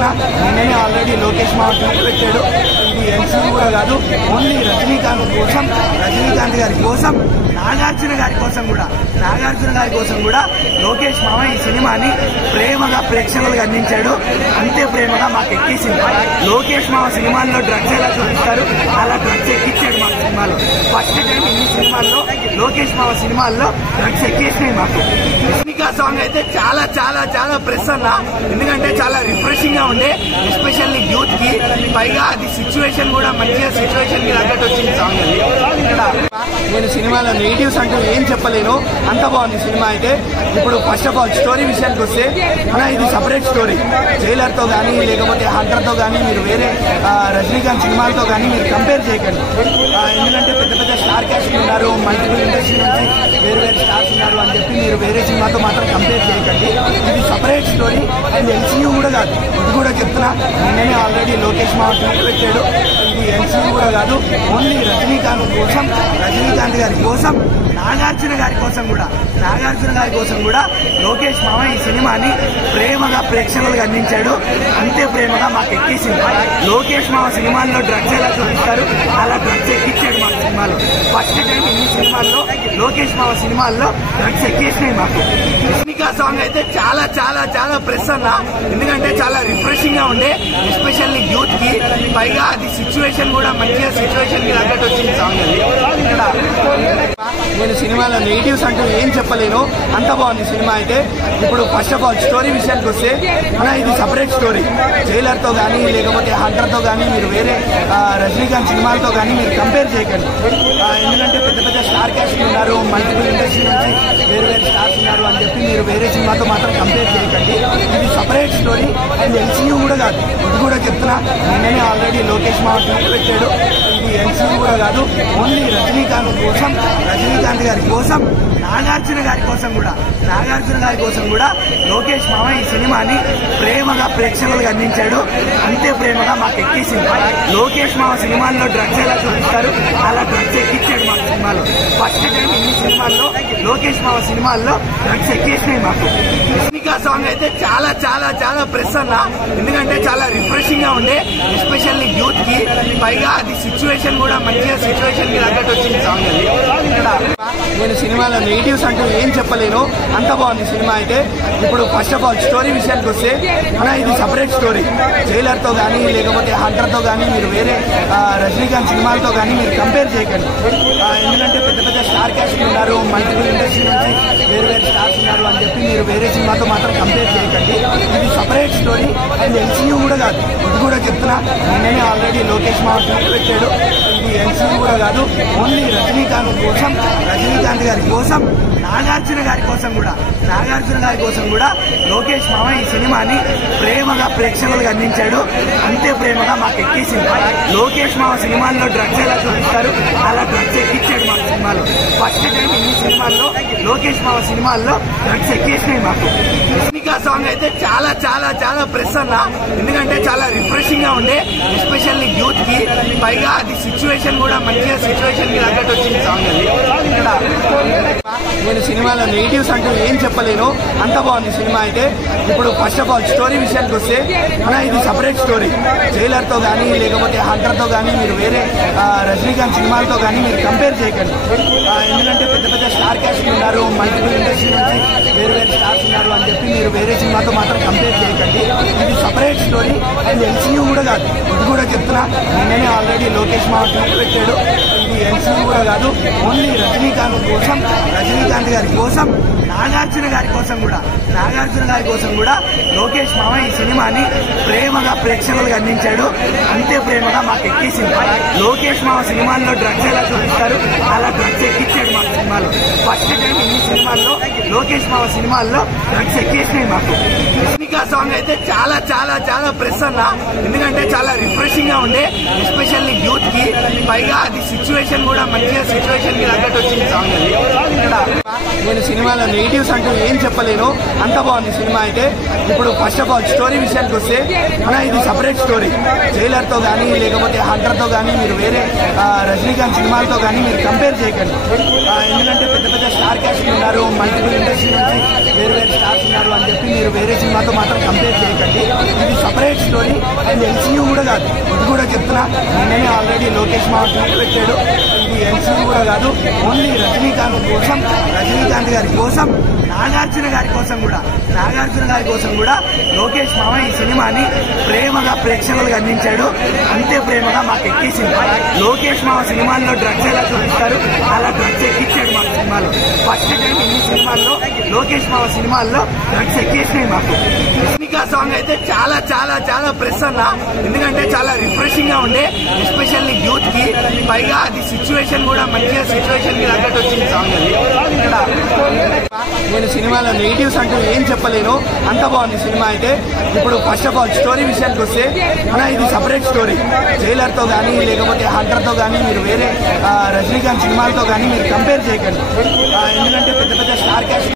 చెప్తున్నా, నిన్ననే ఆల్రెడీ లోకేష్ మామ ట్వీట్ పెట్టాడు. ఇది ఎన్సీ కూడా కాదు, ఓన్లీ రజనీకాంత్ గారి కోసం నాగార్జున గారి కోసం కూడా లోకేష్ మామ ఈ సినిమాని ప్రేమగా ప్రేక్షకులకు అందించాడు. అంతే ప్రేమగా మాకు ఎక్కేసింది. లోకేష్ మామ సినిమాల్లో డ్రగ్స్ ఎలా చూపిస్తారు అలా డ్రగ్స్ ఎక్కించాడు మా సినిమాలో. ఫస్ట్ టైం ఇన్ని సినిమాల్లో లోకేష్ మామ సినిమాల్లో డ్రగ్స్ ఎక్కేసినాయి మాకు. రజనీకా సాంగ్ అయితే చాలా చాలా చాలా ప్రెస్ అన్న, ఎందుకంటే చాలా రిఫ్రెషింగ్ గా ఉండే, ఎస్పెషల్లీ యూత్ కి. పైగా అది సిచ్యువేషన్ కూడా మంచిగా సిచ్యువేషన్ కి తగ్గట్టు వచ్చింది సాంగ్. అది నేను సినిమాలో నెగిటివ్స్ అంటూ ఏం చెప్పలేను, అంత బాగుంది సినిమా అయితే. ఇప్పుడు ఫస్ట్ ఆఫ్ ఆల్ స్టోరీ విషయానికి వస్తే ఇది సపరేట్ స్టోరీ. జైలర్ తో కానీ లేకపోతే హంటర్ తో కానీ మీరు వేరే రజనీకాంత్ సినిమాలతో కానీ మీరు కంపేర్ చేయకండి. ఎందుకంటే పెద్ద పెద్ద స్టార్ క్యాస్ట్ ఉన్నారు, మల్టిపుల్ ఇండస్ట్రీ నుంచి వేరు స్టార్స్ ఉన్నారు అని చెప్పి మీరు వేరే సినిమాతో మాత్రం కంపేర్ చేయకండి. ఇది సపరేట్ స్టోరీ అండ్ ఎన్సీయూ కూడా కాదు. ఇది కూడా చెప్తున్నా, నిన్ననే ఆల్రెడీ లోకేష్ మామ ట్వీట్ పెట్టాడు. ఇది ఎన్సీయూ కూడా కాదు, ఓన్లీ రజనీకాంత్ గారి కోసం నాగార్జున గారి కోసం కూడా లోకేష్ మామ ఈ సినిమాని ప్రేమగా ప్రేక్షకులకు అందించాడు. అంతే ప్రేమగా మాకు ఎక్కేసింది. లోకేష్ మామ సినిమాల్లో డ్రగ్స్ ఎలా చూపిస్తారు అలా డ్రగ్స్ ఎక్కించాడు మా సినిమాలో. ఫస్ట్ టైం ఇన్ని సినిమాల్లో లోకేష్ మామ సినిమాల్లో డ్రగ్స్ ఎక్కేసినాయి మాకు. రజనీకా సాంగ్ అయితే చాలా చాలా చాలా ప్రెస్ అన్న, ఎందుకంటే చాలా రిఫ్రెషింగ్ గా ఉండే, ఎస్పెషల్లీ యూత్ కి. పైగా అది సిచ్యువేషన్ కూడా మంచిగా సిచ్యువేషన్ కి తగ్గట్టు వచ్చింది సాంగ్. అది నేను సినిమాలో నెగిటివ్స్ అంటూ ఏం చెప్పలేను, అంత బాగుంది సినిమా అయితే. ఇప్పుడు ఫస్ట్ ఆఫ్ ఆల్ స్టోరీ విషయానికి వస్తే ఇది సపరేట్ స్టోరీ. జైలర్ తో కానీ లేకపోతే హంటర్ తో కానీ మీరు వేరే రజనీకాంత్ సినిమాలతో కానీ మీరు కంపేర్ చేయకండి. ఎందుకంటే పెద్ద పెద్ద స్టార్ క్యాస్ట్ ఉన్నారు, మల్టిపుల్ ఇండస్ట్రీ నుంచి వేరు స్టార్స్ ఉన్నారు అని చెప్పి మీరు వేరే సినిమాతో మాత్రం కంపేర్ చేయకండి. ఇది సపరేట్ స్టోరీ అండ్ ఎన్సీయూ కూడా కాదు. ఇది కూడా చెప్తున్నా, నిన్ననే ఆల్రెడీ లోకేష్ మామ ట్వీట్ పెట్టాడు. ఇది ఎన్సీయూ కూడా కాదు, ఓన్లీ రజనీకాంత్ గారి కోసం నాగార్జున గారి కోసం కూడా లోకేష్ మామ ఈ సినిమాని ప్రేమగా ప్రేక్షకులకు అందించాడు. అంతే ప్రేమగా మాకు ఎక్కేసింది. లోకేష్ మామ సినిమాల్లో డ్రగ్స్ ఎలా చూపిస్తారు అలా డ్రగ్స్ ఎక్కించాడు మా సినిమాలో. ఫస్ట్ టైం ఇన్ని సినిమాల్లో లోకేష్ మామ సినిమాల్లో డ్రగ్స్ ఎక్కేసినాయి మాకు. రజనీకా సాంగ్ అయితే చాలా చాలా చాలా ప్రెస్ అన్న, ఎందుకంటే చాలా రిఫ్రెషింగ్ గా ఉండే, ఎస్పెషల్లీ యూత్ కి. పైగా అది సిచ్యువేషన్ కూడా మంచిగా సిచ్యువేషన్ కి తగ్గట్టు వచ్చింది సాంగ్. అది నేను సినిమాలో నెగిటివ్స్ అంటూ ఏం చెప్పలేను, అంత బాగుంది సినిమా అయితే. ఇప్పుడు ఫస్ట్ ఆఫ్ ఆల్ స్టోరీ విషయానికి వస్తే ఇది సపరేట్ స్టోరీ. జైలర్ తో కానీ లేకపోతే హంటర్ తో కానీ మీరు వేరే రజనీకాంత్ సినిమాలతో కానీ మీరు కంపేర్ చేయకండి. ఎందుకంటే పెద్ద పెద్ద స్టార్ క్యాస్ట్ ఉన్నారు, మల్టిపుల్ ఇండస్ట్రీ నుంచి వేరు స్టార్స్ ఉన్నారు అని చెప్పి మీరు వేరే సినిమాతో మాత్రం కంపేర్ చేయకండి. ఇది సపరేట్ స్టోరీ అండ్ ఎన్సీయూ కూడా కాదు. ఇది కూడా చెప్తున్నా, నిన్ననే ఆల్రెడీ లోకేష్ మామ ట్వీట్ పెట్టాడు. ఇది ఎన్సీయూ కూడా కాదు, ఓన్లీ రజనీకాంత్ గారి కోసం నాగార్జున గారి కోసం కూడా లోకేష్ మామ ఈ సినిమాని ప్రేమగా ప్రేక్షకులకు అందించాడు. అంతే ప్రేమగా మాకు ఎక్కేసింది. లోకేష్ మామ సినిమాల్లో డ్రగ్స్ ఎలా చూపిస్తారు అలా డ్రగ్స్ ఎక్కించాడు మా సినిమాలో. ఫస్ట్ టైం ఇన్ని సినిమాల్లో లోకేష్ మామ సినిమాల్లో డ్రగ్స్ ఎక్కేసినాయి మాకు. రజనీకా సాంగ్ అయితే చాలా చాలా చాలా ప్రెస్ అన్న, ఎందుకంటే చాలా రిఫ్రెషింగ్ గా ఉండే, ఎస్పెషల్లీ యూత్ కి. పైగా అది సిచ్యువేషన్ కూడా మంచిగా సిచ్యువేషన్ కి తగ్గట్టు వచ్చింది సాంగ్. అది నేను సినిమాలో నెగిటివ్స్ అంటూ ఏం చెప్పలేను, అంత బాగుంది సినిమా అయితే. ఇప్పుడు ఫస్ట్ ఆఫ్ ఆల్ స్టోరీ విషయానికి వస్తే ఇది సపరేట్ స్టోరీ. జైలర్ తో కానీ లేకపోతే హంటర్ తో కానీ మీరు వేరే రజనీకాంత్ సినిమాలతో కానీ మీరు కంపేర్ చేయకండి. ఎందుకంటే పెద్ద పెద్ద స్టార్ క్యాస్ట్ ఉన్నారు, మల్టిపుల్ ఇండస్ట్రీ నుంచి వేరు స్టార్స్ ఉన్నారు అని చెప్పి మీరు వేరే సినిమాతో మాత్రం కంపేర్ చేయకండి. ఇది సపరేట్ స్టోరీ అండ్ ఎన్సీయూ కూడా కాదు. ఇది కూడా చెప్తున్నా, నిన్ననే ఆల్రెడీ లోకేష్ మామ ట్వీట్ పెట్టాడు. ఇది ఎన్సీయూ కూడా కాదు, ఓన్లీ రజనీకాంత్ గారి కోసం నాగార్జున గారి కోసం కూడా లోకేష్ మామ ఈ సినిమాని ప్రేమగా ప్రేక్షకులకు అందించాడు. అంతే ప్రేమగా మాకు ఎక్కేసింది. లోకేష్ మామ సినిమాల్లో డ్రగ్స్ ఎలా చూపిస్తారు అలా డ్రగ్స్ ఎక్కించాడు మా సినిమాలో. ఫస్ట్ టైం ఇన్ని సినిమాల్లో లోకేష్ మామ సినిమాల్లో డ్రగ్స్ ఎక్కేసినాయి మాకు. రజనీకా సాంగ్ అయితే చాలా చాలా చాలా ప్రెస్ అన్న, ఎందుకంటే చాలా రిఫ్రెషింగ్ గా ఉండే, ఎస్పెషల్లీ యూత్ కి. పైగా అది సిచ్యువేషన్ కూడా మంచిగా సిచ్యువేషన్ కి తగ్గట్టు వచ్చింది సాంగ్. అది నేను సినిమాలో నెగిటివ్స్ అంటూ ఏం చెప్పలేను, అంత బాగుంది సినిమా అయితే. ఇప్పుడు ఫస్ట్ ఆఫ్ ఆల్ స్టోరీ విషయానికి వస్తే ఇది సపరేట్ స్టోరీ. జైలర్ తో కానీ లేకపోతే హంటర్ తో కానీ మీరు వేరే రజనీకాంత్ సినిమాలతో కానీ మీరు కంపేర్ చేయకండి. ఎందుకంటే పెద్ద పెద్ద స్టార్ క్యాస్ట్ ఉన్నారు, మల్టిపుల్ ఇండస్ట్రీ నుంచి వేరు స్టార్స్ ఉన్నారు అని చెప్పి మీరు వేరే సినిమాతో మాత్రం కంపేర్ చేయకండి. ఇది separate separate story and LCU కూడా కాదు. ఇది కూడా చెప్తున్నా, నిన్ననే ఆల్రెడీ లోకేష్ మామ ట్వీట్ పెట్టాడు, ఇది ఎల్సీయూ కూడా కాదు, ఓన్లీ రజనీకాంత్ కోసం, రజనీకాంత్ గారి కోసం, నాగార్జున గారి కోసం కూడా లోకేష్ మామ ఈ సినిమాని ప్రేమగా ప్రేక్షకులకు అందించాడు. అంతే ప్రేమగా మాకు ఎక్కేసింది. లోకేష్ మామ సినిమాల్లో డ్రగ్స్ ఎలా చూపిస్తారు అలా డ్రగ్స్ ఎక్కించాడు మాకు సినిమాలో. ఫస్ట్ టైం ఇన్ని సినిమాల్లో లోకేష్ మామ సినిమాల్లో డ్రగ్స్ ఎక్కేసినాయి మాకు. రష్మిక సాంగ్ అయితే చాలా చాలా చాలా ప్రెస్ అన్న, ఎందుకంటే చాలా రిఫ్రెషింగ్ గా ఉండే, ఎస్పెషల్లీ యూత్ కి. పైగా అది సిచ్యువేషన్ కూడా మంచిగా సిచ్యువేషన్ కి తగ్గట్టు వచ్చింది సాంగ్. అది నేను సినిమాలో నెగిటివ్స్ అంటూ ఏం చెప్పలేను, అంత బాగుంది సినిమా అయితే. ఇప్పుడు ఫస్ట్ ఆఫ్ ఆల్ స్టోరీ విషయానికి వస్తే, ఇది సపరేట్ స్టోరీ. జైలర్ తో కానీ లేకపోతే హంటర్ తో కానీ మీరు వేరే రజనీకాంత్ సినిమాలతో కానీ మీరు కంపేర్ చేయకండి. ఎందుకంటే పెద్ద పెద్ద స్టార్ క్యాస్ట్